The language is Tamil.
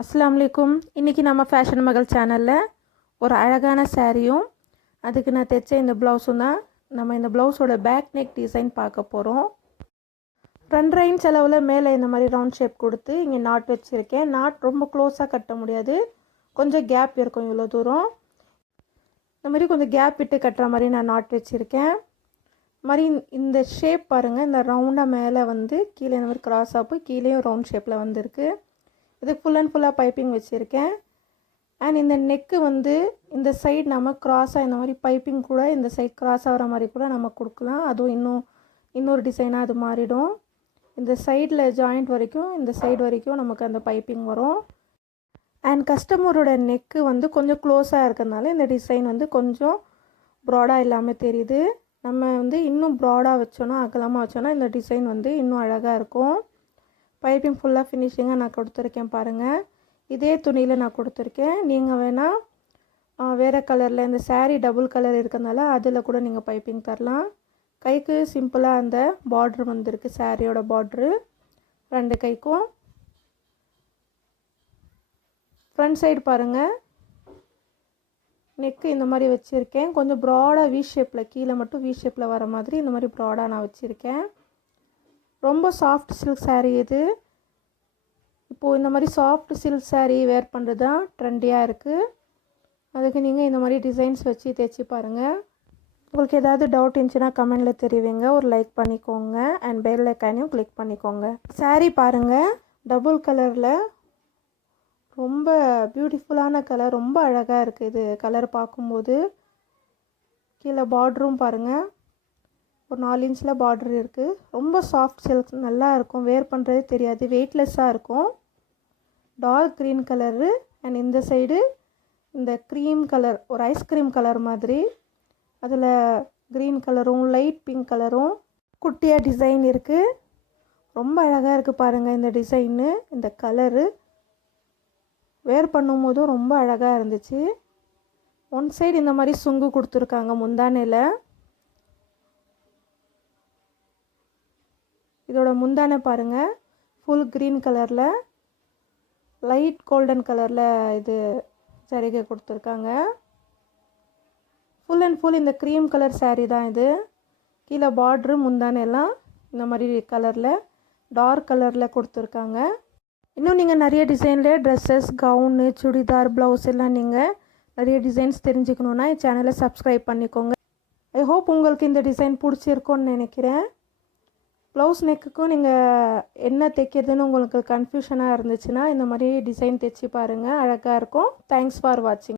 அஸ்லாம்லைக்கும். இன்றைக்கி நம்ம ஃபேஷன் மகள் சேனலில் ஒரு அழகான சேரீயும் அதுக்கு நான் தைச்ச இந்த ப்ளவுஸும் தான் நம்ம இந்த ப்ளவுஸோட பேக் நெக் டிசைன் பார்க்க போகிறோம் ரெண்டு இன்ச் அளவில் மேலே இந்த மாதிரி ரவுண்ட் ஷேப் கொடுத்து இங்கே நாட் வச்சுருக்கேன். நாட் ரொம்ப க்ளோஸாக கட்ட முடியாது. கொஞ்சம் கேப் இருக்கும் இவ்வளோ தூரம். இந்த மாதிரி கொஞ்சம் கேப் விட்டு கட்டுற மாதிரி நான் நாட் வச்சுருக்கேன். மாதிரி இந்த ஷேப் பாருங்கள் இந்த ரவுண்டாக மேலே வந்து கீழே இந்த மாதிரி கிராஸாக போய் கீழேயும் ரவுண்ட் ஷேப்பில் வந்திருக்கு. இது ஃபுல் அண்ட் ஃபுல்லாக பைப்பிங் வச்சுருக்கேன். அண்ட் இந்த நெக்கு வந்து இந்த சைடு நம்ம க்ராஸாக இந்த மாதிரி பைப்பிங் கூட இந்த சைட் க்ராஸ் ஆகிற மாதிரி கூட நம்ம கொடுக்கலாம். அதுவும் இன்னும் இன்னொரு டிசைனாக அது மாறிடும். இந்த சைடில் ஜாயிண்ட் வரைக்கும் இந்த சைடு வரைக்கும் நமக்கு அந்த பைப்பிங் வரும். அண்ட் கஸ்டமரோட நெக்கு வந்து கொஞ்சம் க்ளோஸாக இருக்கிறதுனால இந்த டிசைன் வந்து கொஞ்சம் ப்ராடாக இல்லாமல் தெரியுது. நம்ம வந்து இன்னும் ப்ராடாக வச்சோன்னா அகலமாக வச்சோன்னா இந்த டிசைன் வந்து இன்னும் அழகாக இருக்கும். பைப்பிங் ஃபுல்லாக ஃபினிஷிங்காக நான் கொடுத்துருக்கேன் பாருங்கள் இதே துணியில் நான் கொடுத்துருக்கேன். நீங்கள் வேணால் வேறு கலரில் இந்த சாரீ டபுள் கலர் இருக்கிறதுனால அதில் கூட நீங்கள் பைப்பிங் தரலாம். கைக்கு சிம்பிளாக அந்த பார்ட்ரு வந்திருக்கு சாரியோட பார்ட்ரு ரெண்டு கைக்கும். ஃப்ரண்ட் சைடு பாருங்கள் நெக்கு இந்த மாதிரி வச்சுருக்கேன். கொஞ்சம் ப்ராடாக வி ஷேப்பில் கீழே மட்டும் வி ஷேப்பில் வர மாதிரி இந்த மாதிரி ப்ராடாக நான் வச்சுருக்கேன். ரொம்ப சாஃப்ட் சில்க் சாரீ இது. இப்போது இந்த மாதிரி சாஃப்ட் சில்க் சாரீ வேர் பண்ணுறது தான் ட்ரெண்டியாக இருக்குது அதுக்கு நீங்கள் இந்த மாதிரி டிசைன்ஸ் வச்சு தைச்சி பாருங்கள் உங்களுக்கு ஏதாவது டவுட் இருந்துச்சுன்னா கமெண்டில் தெரிவிங்க. ஒரு லைக் பண்ணிக்கோங்க. அண்ட் பெல் ஐக்கானையும் கிளிக் பண்ணிக்கோங்க. சாரீ பாருங்கள் டபுள் கலரில் ரொம்ப பியூட்டிஃபுல்லான கலர் ரொம்ப அழகாக இருக்குது இது. கலர் பார்க்கும்போது கீழே பார்ட்ரும் பாருங்கள் ஒரு நாலு இன்ச்சில் பார்டர் இருக்குது ரொம்ப சாஃப்ட் சில்க் நல்லா இருக்கும். வேர் பண்ணுறதே தெரியாது. வெயிட்லெஸ்ஸாக இருக்கும். டார்க் க்ரீன் கலரு அண்ட் இந்த சைடு இந்த க்ரீம் கலர் ஒரு ஐஸ்கிரீம் கலர் மாதிரி. அதில் க்ரீன் கலரும் லைட் பிங்க் கலரும் குட்டியாக டிசைன் இருக்குது ரொம்ப அழகாக இருக்குது பாருங்கள் இந்த டிசைனு இந்த கலரு வேர் பண்ணும்போதும் ரொம்ப அழகாக இருந்துச்சு. ஒன் சைடு இந்த மாதிரி சுங்கு கொடுத்துருக்காங்க முந்தானையில் இதோட முந்தானை பாருங்கள் ஃபுல் க்ரீன் கலரில் லைட் கோல்டன் கலரில் இது சரிகை கொடுத்துருக்காங்க. ஃபுல் அண்ட் ஃபுல் இந்த க்ரீம் கலர் சேரீ தான் இது. கீழே பார்ட்ரு முந்தானை எல்லாம் இந்த மாதிரி கலரில் டார்க் கலரில் கொடுத்துருக்காங்க. இன்னும் நீங்கள் நிறைய டிசைனில் ட்ரெஸ்ஸஸ் கவுனு சுடிதார் ப்ளவுஸ் எல்லாம் நீங்கள் நிறைய டிசைன்ஸ் தெரிஞ்சுக்கணுன்னா என் சேனலை சப்ஸ்கிரைப் பண்ணிக்கோங்க. ஐ ஹோப் உங்களுக்கு இந்த டிசைன் பிடிச்சிருக்கோன்னு நினைக்கிறேன். ப்ளவுஸ் நெக்குக்கும் நீங்கள் என்ன தைக்கிறதுன்னு உங்களுக்கு கன்ஃபியூஷனாக இருந்துச்சுன்னா இந்த மாதிரி டிசைன் தைச்சி பாருங்கள் அழகாக இருக்கும். தேங்க்ஸ் ஃபார் வாட்சிங்